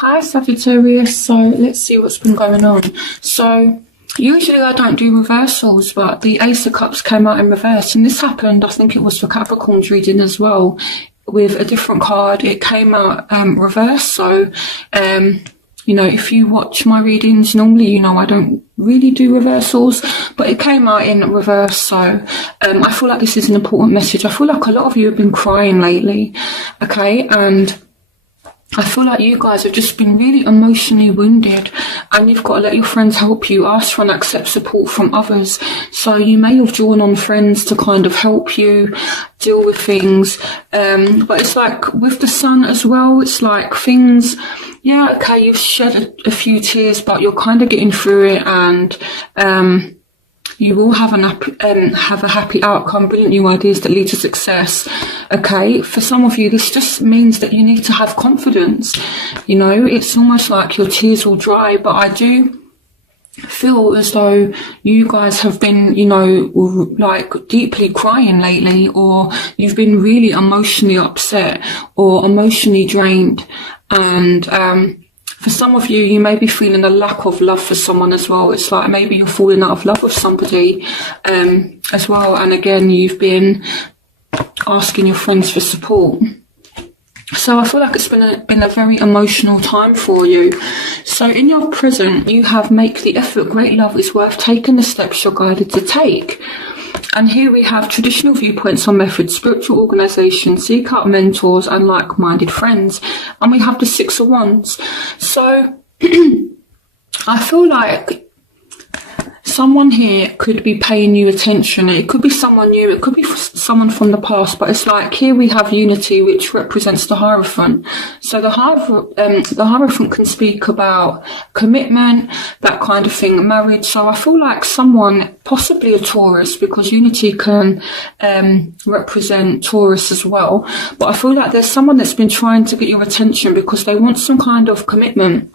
Hi Sagittarius, so let's see what's been going on. So usually I don't do reversals, but the Ace of Cups came out in reverse, and this happened, I think it was for Capricorn's reading as well, with a different card. It came out reverse, so if you watch my readings, normally I don't really do reversals, but it came out in reverse, so I feel like this is an important message. I feel like a lot of you have been crying lately, okay, and I feel like you guys have just been really emotionally wounded, and you've got to let your friends help you, ask for and accept support from others. So you may have drawn on friends to kind of help you deal with things, but it's like with the sun as well, it's like things, yeah, okay, you've shed a few tears, but you're kind of getting through it, and you will have a happy outcome, brilliant new ideas that lead to success. Okay, for some of you, this just means that you need to have confidence. It's almost like your tears will dry, but I do feel as though you guys have been, like deeply crying lately, or you've been really emotionally upset or emotionally drained. And for some of you, you may be feeling a lack of love for someone as well. It's like maybe you're falling out of love with somebody as well. And again, you've been asking your friends for support. So I feel like it's been a very emotional time for you. So in your present, you have make the effort. Great love is worth taking the steps you're guided to take. And here we have traditional viewpoints on methods, spiritual organisation, seek out mentors and like-minded friends. And we have the Six of Wands. So I feel like someone here could be paying you attention. It could be someone new, it could be someone from the past, but it's like here we have Unity, which represents the Hierophant. So the Hierophant can speak about commitment, that kind of thing, marriage. So I feel like someone, possibly a Taurus, because Unity can represent Taurus as well. But I feel like there's someone that's been trying to get your attention because they want some kind of commitment.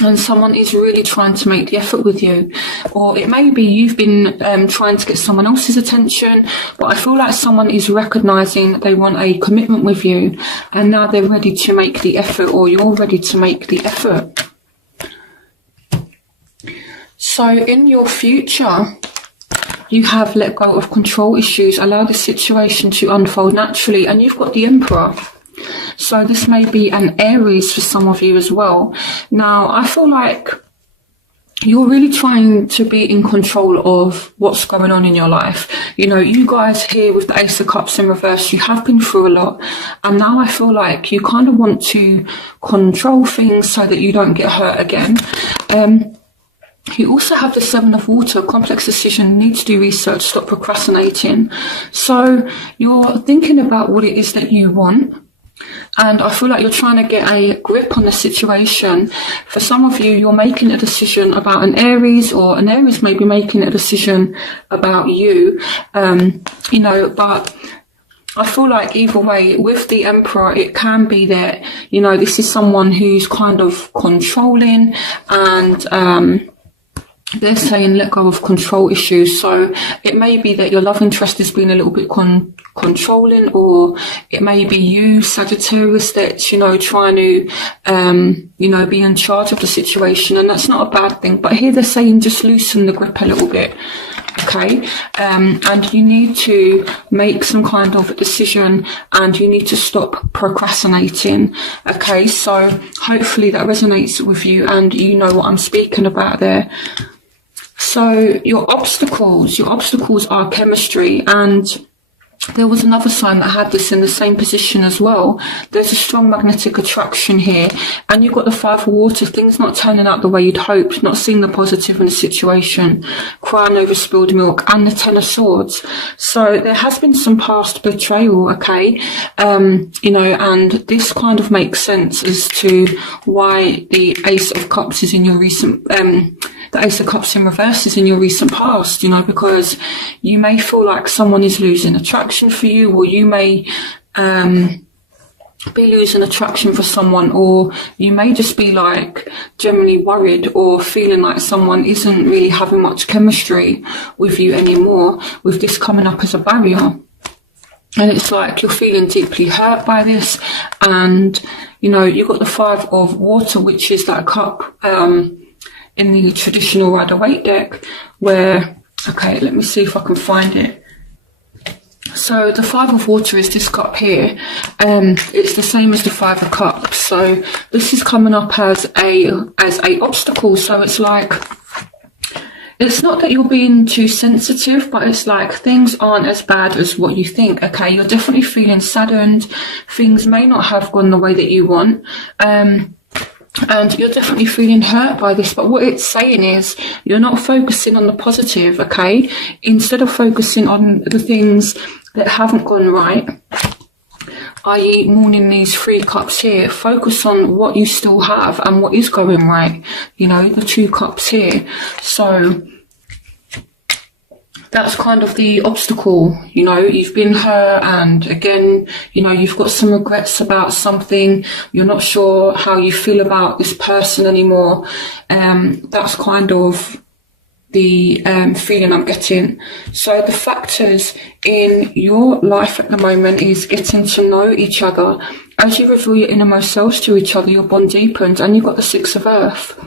And someone is really trying to make the effort with you. Or it may be you've been trying to get someone else's attention, but I feel like someone is recognising that they want a commitment with you, and now they're ready to make the effort, or you're ready to make the effort. So in your future, you have let go of control issues, allow the situation to unfold naturally, and you've got the Emperor. So this may be an Aries for some of you as well. Now, I feel like you're really trying to be in control of what's going on in your life. You guys here with the Ace of Cups in reverse, you have been through a lot. And now I feel like you kind of want to control things so that you don't get hurt again. You also have the Seven of Water, complex decision, need to do research, stop procrastinating. So you're thinking about what it is that you want. And I feel like you're trying to get a grip on the situation. For some of you, you're making a decision about an Aries, or an Aries may be making a decision about you, but I feel like either way, with the Emperor, it can be that, this is someone who's kind of controlling, and they're saying let go of control issues. So it may be that your love interest has been a little bit controlling, or it may be you, Sagittarius, that's trying to be in charge of the situation, and that's not a bad thing. But here they're saying just loosen the grip a little bit, okay, and you need to make some kind of decision, and you need to stop procrastinating. Okay, so hopefully that resonates with you, and you know what I'm speaking about there. So your obstacles are chemistry, and there was another sign that had this in the same position as well. There's a strong magnetic attraction here, and you've got the Five of Water, things not turning out the way you'd hoped, not seeing the positive in the situation, crying over spilled milk, and the Ten of Swords. So there has been some past betrayal, okay, and this kind of makes sense as to why the Ace of Cups is in your recent the Ace of Cups in reverse is in your recent past, because you may feel like someone is losing attraction for you, or you may be losing attraction for someone, or you may just be like generally worried or feeling like someone isn't really having much chemistry with you anymore, with this coming up as a barrier. And it's like you're feeling deeply hurt by this. And, you know, you've got the 5 of water, which is that cup in the traditional Rider-Waite deck, where, okay, let me see if I can find it. So the 5 of water is this cup here. It's the same as the 5 of cups. So this is coming up as a obstacle. So it's like, it's not that you're being too sensitive, but it's like things aren't as bad as what you think. Okay, you're definitely feeling saddened. Things may not have gone the way that you want. And you're definitely feeling hurt by this, but what it's saying is you're not focusing on the positive, okay? Instead of focusing on the things that haven't gone right, i.e. mourning these 3 cups here, focus on what you still have and what is going right, you know, the 2 cups here. So that's kind of the obstacle, you know, you've been hurt, and again, you know, you've got some regrets about something, you're not sure how you feel about this person anymore. That's kind of the feeling I'm getting. So the factors in your life at the moment is getting to know each other. As you reveal your innermost selves to each other, your bond deepens, and you've got the 6 of earth.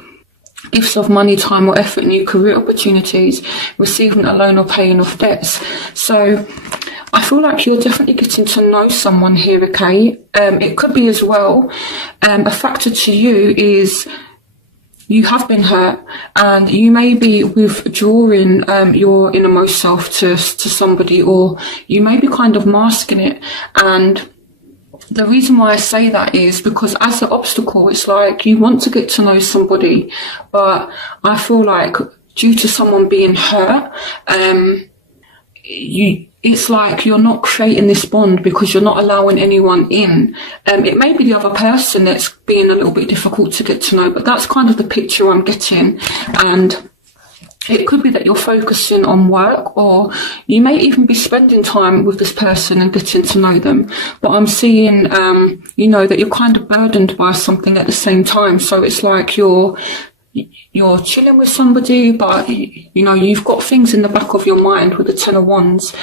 Gifts of money, time or effort, new career opportunities, receiving a loan or paying off debts. So I feel like you're definitely getting to know someone here, okay? It could be as well, a factor to you is you have been hurt, and you may be withdrawing your innermost self to somebody, or you may be kind of masking it. And the reason why I say that is because as an obstacle, it's like you want to get to know somebody, but I feel like due to someone being hurt, it's like you're not creating this bond because you're not allowing anyone in. It may be the other person that's being a little bit difficult to get to know, but that's kind of the picture I'm getting. And it could be that you're focusing on work, or you may even be spending time with this person and getting to know them. But I'm seeing, you know, that you're kind of burdened by something at the same time. So it's like you're chilling with somebody, but, you know, you've got things in the back of your mind with the 10 of Wands,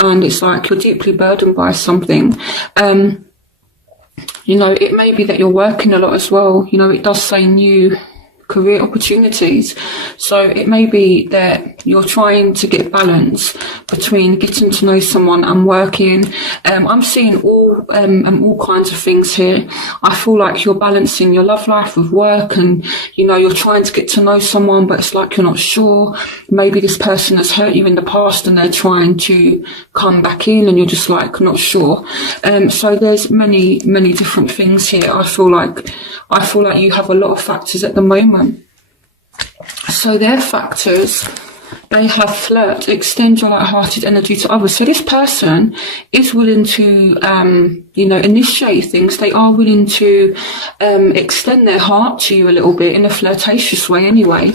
and it's like you're deeply burdened by something. You know, it may be that you're working a lot as well. You know, it does say new career opportunities, so it may be that you're trying to get balance between getting to know someone and working. I'm seeing all kinds of things here. I feel like you're balancing your love life with work, and you know, you're trying to get to know someone, but it's like you're not sure. Maybe this person has hurt you in the past and they're trying to come back in, and you're just like not sure. So there's many different things here. I feel like you have a lot of factors at the moment. So their factors, they have flirt, extend your light-hearted energy to others. So this person is willing to, you know, initiate things. They are willing to extend their heart to you a little bit in a flirtatious way anyway.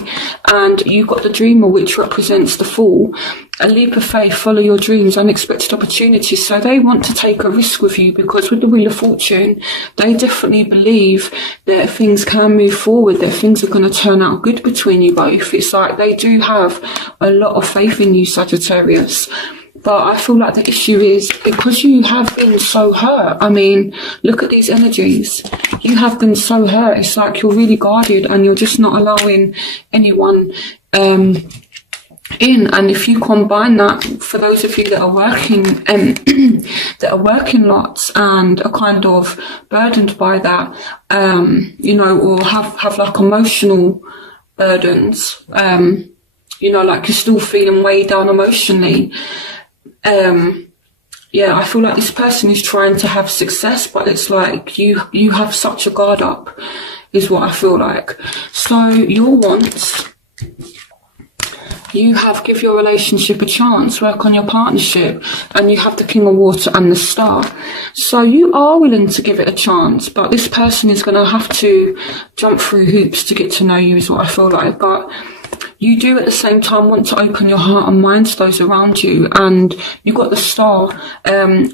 And you've got the dreamer, which represents the Fool. A leap of faith, follow your dreams, unexpected opportunities. So they want to take a risk with you, because with the Wheel of Fortune, they definitely believe that things can move forward, that things are going to turn out good between you both. It's like they do have a lot of faith in you, Sagittarius. But I feel like the issue is because you have been so hurt. I mean, look at these energies. You have been so hurt. It's like you're really guarded, and you're just not allowing anyone in. And if you combine that, for those of you that are working that are working lots and are kind of burdened by that, you know, or have like emotional burdens, you know, like you're still feeling weighed down emotionally, yeah, I feel like this person is trying to have success, but it's like you have such a guard up, is what I feel like. So your wants, you have give your relationship a chance, work on your partnership, and you have the King of Water and the Star. So you are willing to give it a chance, but this person is going to have to jump through hoops to get to know you, is what I feel like. But you do at the same time want to open your heart and mind to those around you. And you've got the Star,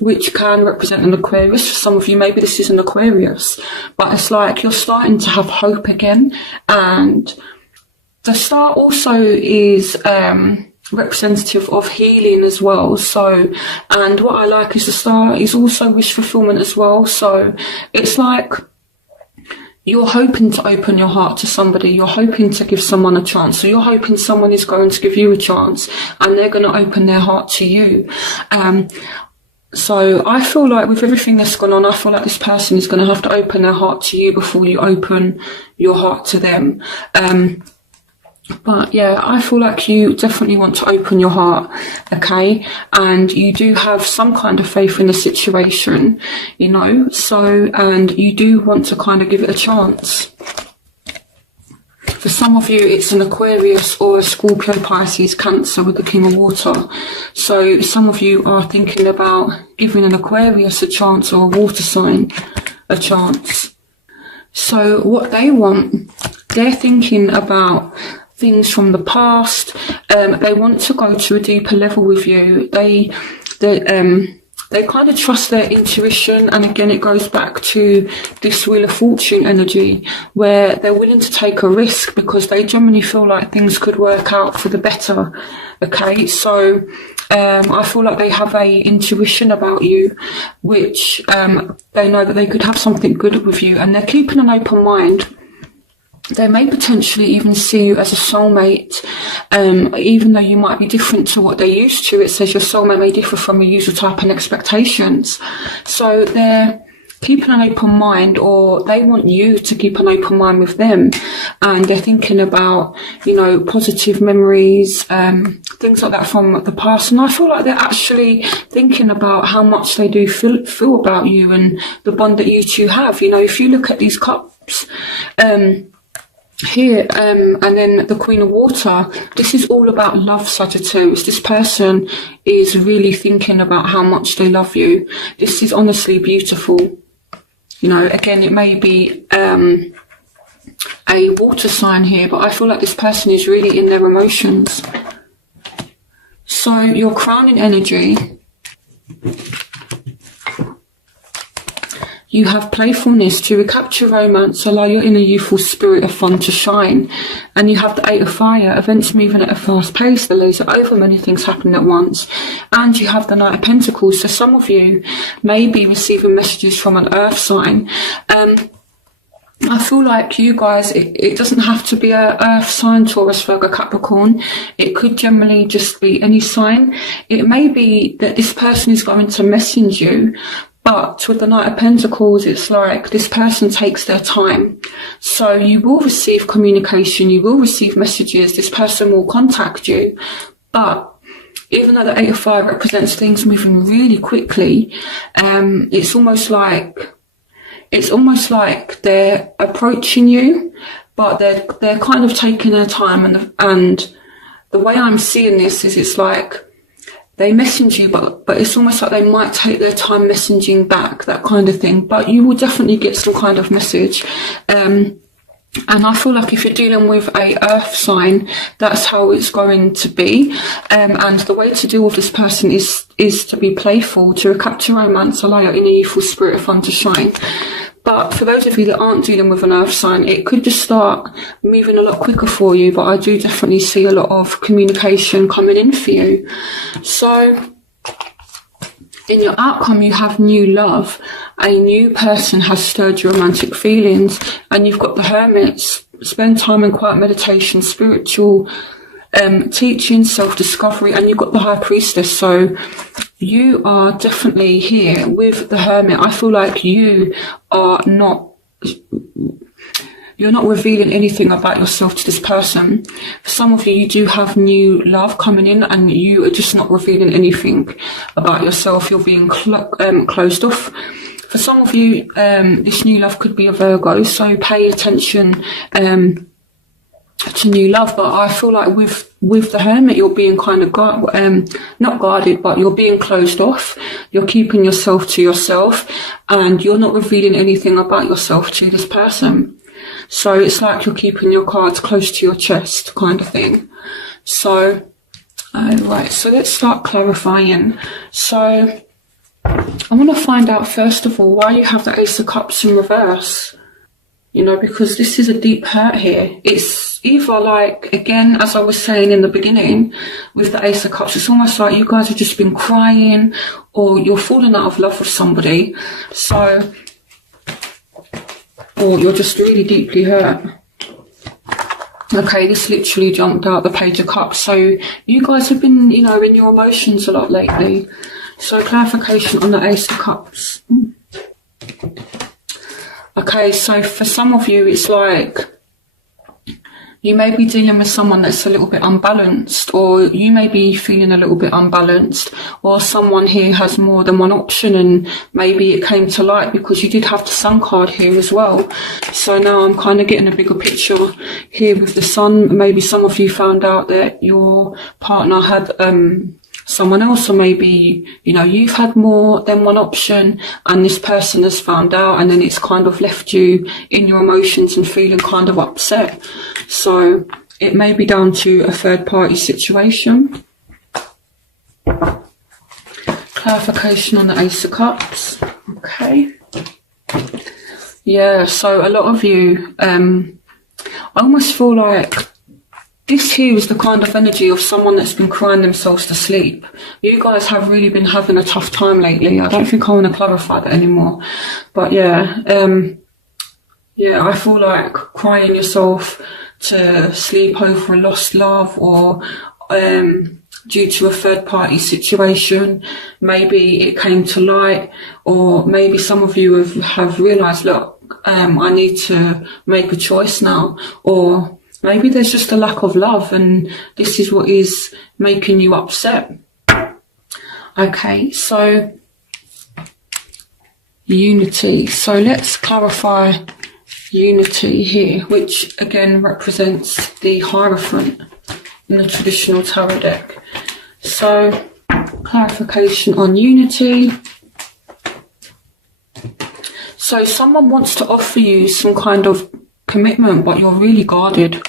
which can represent an Aquarius. For some of you, maybe this is an Aquarius, but it's like you're starting to have hope again. And the Star also is representative of healing as well. So, and what I like is the star is also wish fulfillment as well. So it's like you're hoping to open your heart to somebody, you're hoping to give someone a chance. So you're hoping someone is going to give you a chance and they're going to open their heart to you. So I feel like with everything that's gone on, I feel like this person is going to have to open their heart to you before you open your heart to them. But yeah, I feel like you definitely want to open your heart, okay? And you do have some kind of faith in the situation, you know, so, and you do want to kind of give it a chance. For some of you, it's an Aquarius or a Scorpio, Pisces, Cancer with the King of Water. So some of you are thinking about giving an Aquarius a chance or a water sign a chance. So what they want, they're thinking about things from the past. They want to go to a deeper level with you. They kind of trust their intuition, and again it goes back to this Wheel of Fortune energy where they're willing to take a risk because they genuinely feel like things could work out for the better. Okay, so I feel like they have a intuition about you, which they know that they could have something good with you, and they're keeping an open mind. They may potentially even see you as a soulmate, even though you might be different to what they're used to. It says your soulmate may differ from your usual type and expectations. So they're keeping an open mind, or they want you to keep an open mind with them. And they're thinking about, you know, positive memories, things like that from the past. And I feel like they're actually thinking about how much they do feel about you and the bond that you two have. You know, if you look at these cups, here, and then the Queen of Water, this is all about love, Sagittarius. This person is really thinking about how much they love you. This is honestly beautiful. You know, again, it may be a water sign here, but I feel like this person is really in their emotions. So your crowning energy, you have playfulness to recapture romance, allow your inner youthful spirit of fun to shine. And you have the Eight of Fire, events moving at a fast pace, the laser over, many things happening at once. And you have the Knight of Pentacles. So some of you may be receiving messages from an earth sign. I feel like you guys, it doesn't have to be a earth sign, Taurus, Virgo, Capricorn. It could generally just be any sign. It may be that this person is going to message you, but with the Knight of Pentacles, it's like this person takes their time. So you will receive communication, you will receive messages, this person will contact you. But even though the Eight of Fire represents things moving really quickly, it's almost like they're approaching you, but they're kind of taking their time. And the way I'm seeing this is it's like they message you, but it's almost like they might take their time messaging back, that kind of thing. But you will definitely get some kind of message. And I feel like if you're dealing with a earth sign, that's how it's going to be. And the way to deal with this person is to be playful, to recapture romance, allow your inner youthful spirit of fun to shine. But for those of you that aren't dealing with an earth sign, it could just start moving a lot quicker for you. But I do definitely see a lot of communication coming in for you. So in your outcome, you have new love. A new person has stirred your romantic feelings. And you've got the Hermits. Spend time in quiet meditation, spiritual teaching, self-discovery. And you've got the High Priestess. So you are definitely here with the Hermit. I feel like you're not revealing anything about yourself to this person. For some of you, you do have new love coming in, and you are just not revealing anything about yourself. You're being closed off. For some of you, this new love could be a Virgo, so pay attention to new love. But I feel like with the Hermit, you're being kind of not guarded, but you're being closed off. You're keeping yourself to yourself, and you're not revealing anything about yourself to this person. So it's like you're keeping your cards close to your chest, kind of thing. So right, so let's start clarifying. So I want to find out first of all why you have the Ace of Cups in reverse. you know, because this is a deep hurt here. It's either like, again, as I was saying in the beginning with the Ace of Cups, it's almost like you guys have just been crying, or you're falling out of love with somebody, so, or you're just really deeply hurt. Okay, this literally jumped out, the Page of Cups. So you guys have been, you know, in your emotions a lot lately. So clarification on the Ace of Cups. Okay, so for some of you, it's like you may be dealing with someone that's a little bit unbalanced, or you may be feeling a little bit unbalanced, or someone here has more than one option, and maybe it came to light because you did have the Sun card here as well. So now I'm kind of getting a bigger picture here with the Sun. Maybe some of you found out that your partner had someone else, or maybe, you know, you've had more than one option and this person has found out, and then it's kind of left you in your emotions and feeling kind of upset. So it may be down to a third party situation. Clarification on the Ace of Cups. Okay. Yeah, so a lot of you, I almost feel like this here is the kind of energy of someone that's been crying themselves to sleep. You guys have really been having a tough time lately. I don't think I want to clarify that anymore. But yeah, yeah, I feel like crying yourself to sleep over a lost love, or due to a third party situation. Maybe it came to light, or maybe some of you have realised, look, I need to make a choice now, or maybe there's just a lack of love and this is what is making you upset. Okay, so unity. So let's clarify unity here, which again represents the Hierophant in the traditional tarot deck. So clarification on unity. So someone wants to offer you some kind of commitment, but you're really guarded.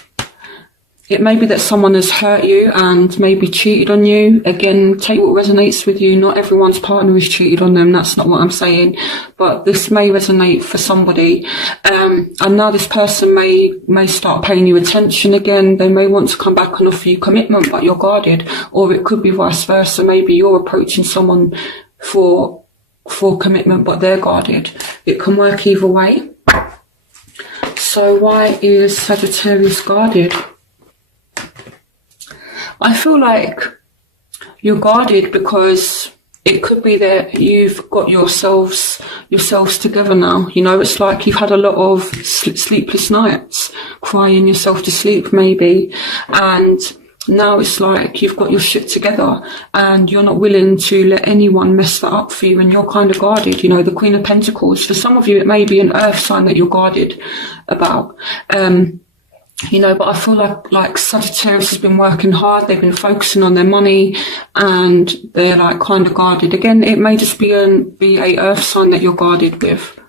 It may be that someone has hurt you and maybe cheated on you. Again, take what resonates with you. Not everyone's partner is cheated on them. That's not what I'm saying. But this may resonate for somebody. And now this person may start paying you attention again. They may want to come back and offer you commitment, but you're guarded. Or it could be vice versa. Maybe you're approaching someone for commitment, but they're guarded. It can work either way. So why is Sagittarius guarded? I feel like you're guarded because it could be that you've got yourselves together now. You know, it's like you've had a lot of sleepless nights, crying yourself to sleep maybe, and now it's like you've got your shit together and you're not willing to let anyone mess that up for you, and you're kind of guarded. You know, the Queen of Pentacles, for some of you it may be an earth sign that you're guarded about. You know, but I feel like Sagittarius has been working hard. They've been focusing on their money and they're like kind of guarded. Again, it may just be a earth sign that you're guarded with.